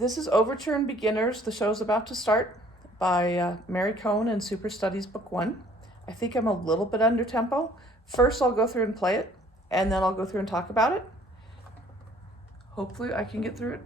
This is Overture and Beginners. The show's about to start by Mary Cohen in Superstudies Book 1. I think I'm a little bit under tempo. First, I'll go through and play it, and then I'll go through and talk about it. Hopefully, I can get through it.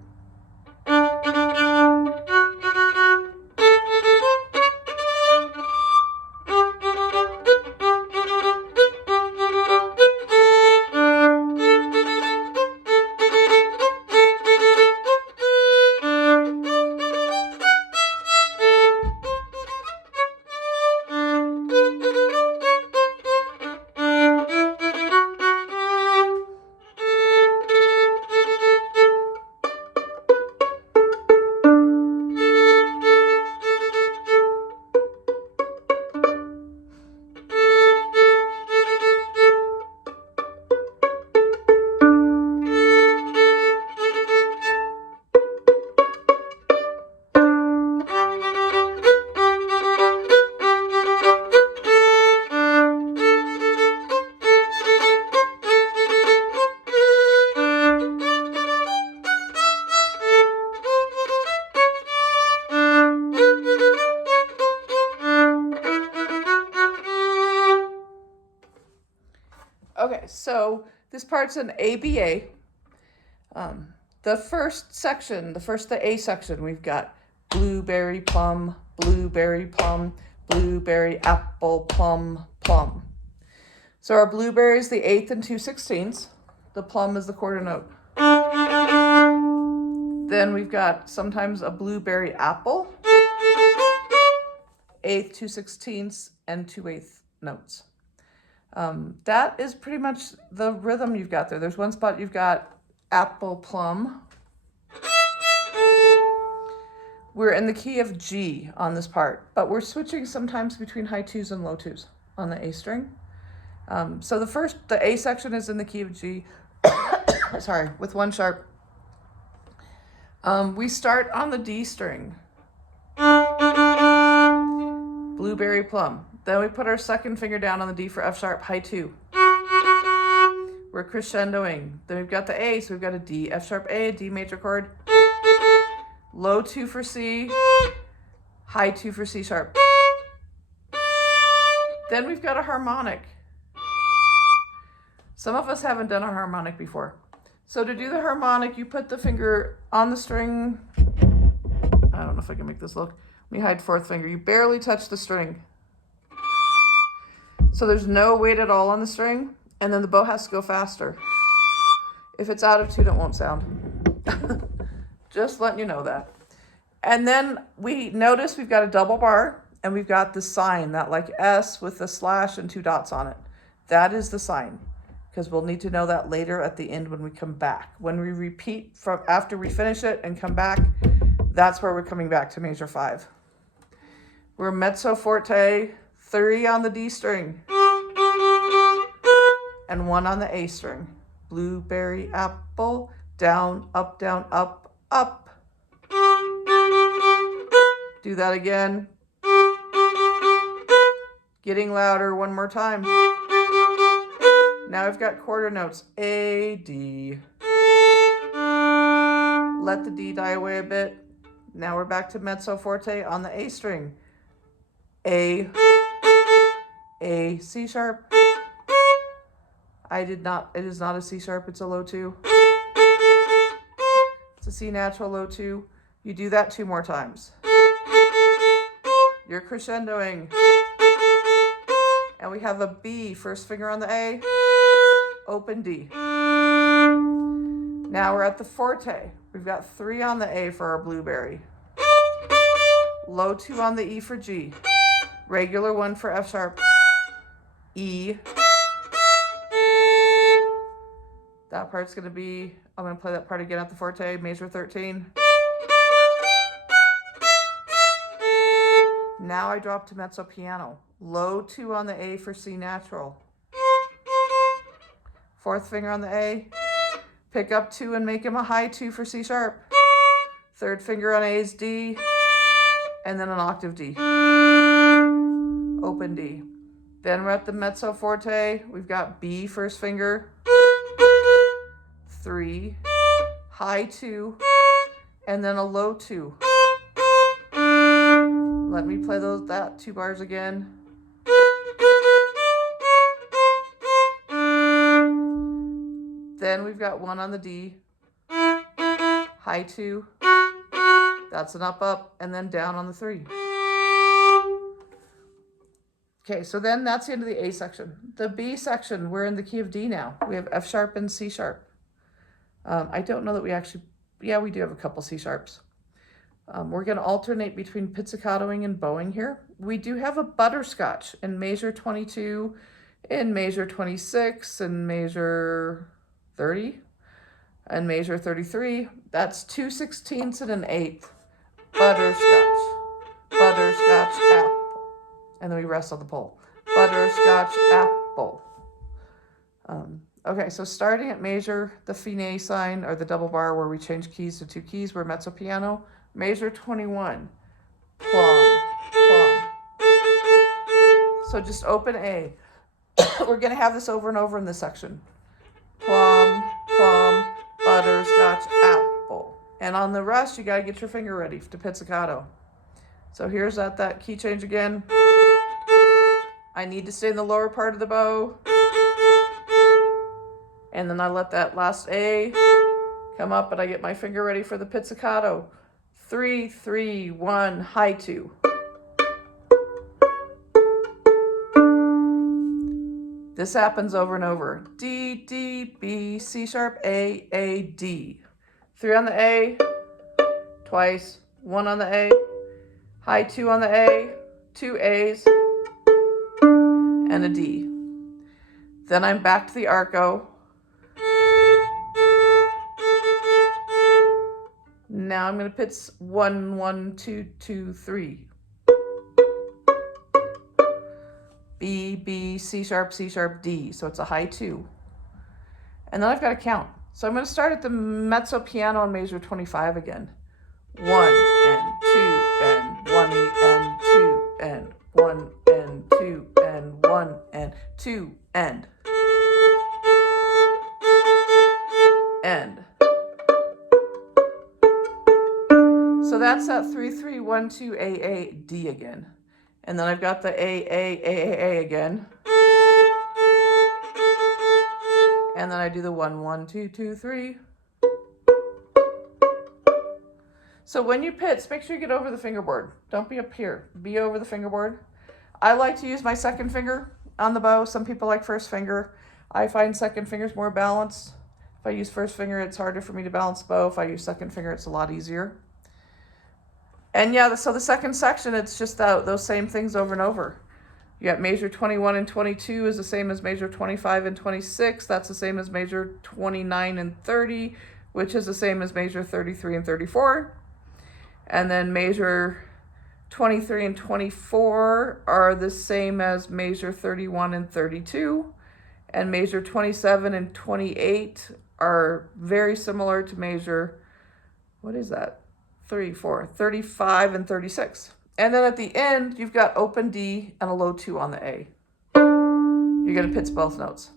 Okay, so this part's an ABA. The first section, the A section, we've got blueberry, plum, blueberry, plum, blueberry, apple, plum, plum. So our blueberry is the 8th and 2/16. The plum is the quarter note. Then we've got sometimes a blueberry apple, 8th, 2/16, and 2/8 notes. That is pretty much the rhythm you've got there. There's one spot you've got apple, plum. We're in the key of G on this part, but we're switching sometimes between high 2s and low 2s on the A string. So the A section is in the key of G, sorry, with 1 sharp. We start on the D string. Blueberry, plum. Then we put our second finger down on the D for F sharp, high 2. We're crescendoing. Then we've got the A, so we've got a D, F sharp A, D major chord. Low 2 for C, high 2 for C sharp. Then we've got a harmonic. Some of us haven't done a harmonic before. So to do the harmonic, you put the finger on the string. I don't know if I can make this look. Let me hide 4th finger. You barely touch the string. So there's no weight at all on the string, and then the bow has to go faster. If it's out of tune, it won't sound. Just letting you know that. And then we notice we've got a double bar, and we've got the sign, that like S with a slash and 2 dots on it. That is the sign, because we'll need to know that later at the end when we come back. When we repeat from after we finish it and come back, that's where we're coming back to major 5. We're mezzo forte, 3 on the D string, and 1 on the A string. Blueberry, apple, down, up, up. Do that again. Getting louder, 1 more time. Now we've got quarter notes, A, D. Let the D die away a bit. Now we're back to mezzo forte on the A string. A, C sharp. It is not a C sharp, it's a low 2. It's a C natural, low 2. You do that 2 more times. You're crescendoing. And we have a B, first finger on the A, open D. Now we're at the forte. We've got 3 on the A for our blueberry. Low 2 on the E for G. Regular 1 for F sharp. E. That part's going to be, I'm going to play that part again at the forte, major 13. Now I drop to mezzo piano. Low 2 on the A for C natural. 4th finger on the A. Pick up 2 and make him a high 2 for C sharp. 3rd finger on A is D. And then an octave D. Open D. Then we're at the mezzo forte. We've got B, first finger. 3. High 2. and then a low 2. Let me play that 2 bars again. Then we've got 1 on the D, high 2, that's an up, and then down on the 3. Okay, so then that's the end of the A section. The B section, we're in the key of D now. We have F sharp and C sharp. I don't know that we actually, yeah, we do have a couple C sharps. We're going to alternate between pizzicatoing and bowing here. We do have a butterscotch in measure 22, in measure 26, and measure 30, and measure 33. That's 2/16 and an 1/8. Butterscotch, butterscotch, apple. And then we rest on the pole. Butterscotch, apple. Okay, so starting at measure, the fine sign, or the double bar where we change keys to 2 keys, we're mezzo piano. Measure 21, plum, plum. So just open A. We're going to have this over and over in this section. Plum, plum, butterscotch, apple. And on the rest, you got to get your finger ready to pizzicato. So here's that key change again. I need to stay in the lower part of the bow. And then I let that last A come up, and I get my finger ready for the pizzicato. 3, 3, 1, high 2. This happens over and over. D, D, B, C sharp, A, D. 3 on the A, twice, 1 on the A, high 2 on the A, 2 A's, and a D. Then I'm back to the arco. Now I'm going to pitch 1, 1, 2, 2, 3. B, B, C sharp, D. So it's a high 2. And then I've got to count. So I'm going to start at the mezzo piano on measure 25 again. 1 and 2 and 1 and 2 and 1 and 2 and 1 and 2 and end. So that's that 3, 3, 1, 2, A, D again. And then I've got the A again. And then I do the 1, 1, 2, 2, 3. So when you pitch, make sure you get over the fingerboard. Don't be up here. Be over the fingerboard. I like to use my second finger on the bow. Some people like first finger. I find second finger's more balanced. If I use first finger, it's harder for me to balance the bow. If I use second finger, it's a lot easier. And yeah, so the second section, it's just those same things over and over. You got measure 21 and 22 is the same as measure 25 and 26. That's the same as measure 29 and 30, which is the same as measure 33 and 34. And then measure 23 and 24 are the same as measure 31 and 32. And measure 27 and 28 are very similar to measure, what is that? 35 and 36. And then at the end, you've got open D and a low 2 on the A. You're going to pitch both notes.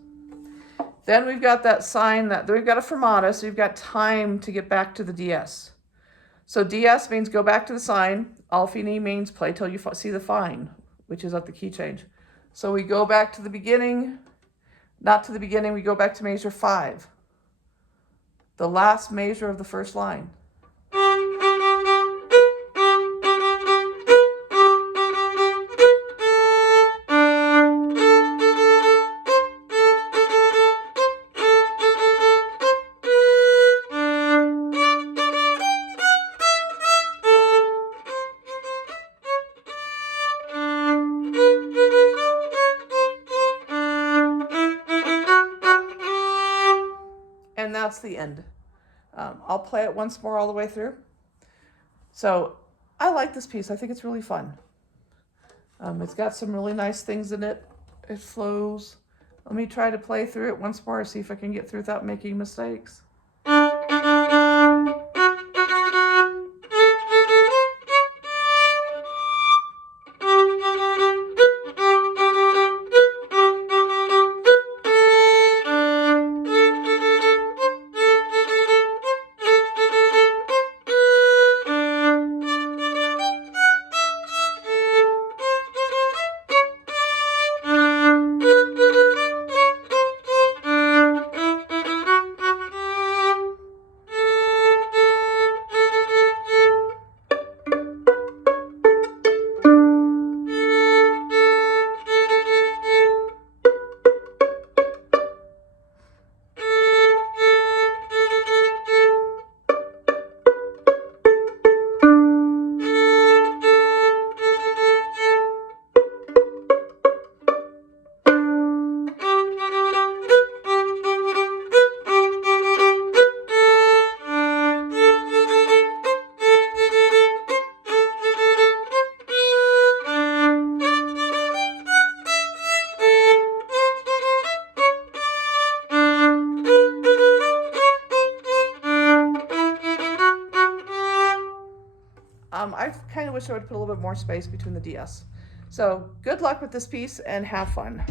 Then we've got that sign that we've got a fermata, so you've got time to get back to the DS. So DS means go back to the sign. All fine means play till you see the fine, which is at the key change. So we go back to the beginning, not to the beginning, we go back to measure 5. The last measure of the first line. And that's the end. I'll play it once more all the way through. So I like this piece. I think it's really fun. It's got some really nice things in it. It flows. Let me try to play through it once more, see if I can get through without making mistakes. I kind of wish I would put a little bit more space between the DS. So good luck with this piece and have fun.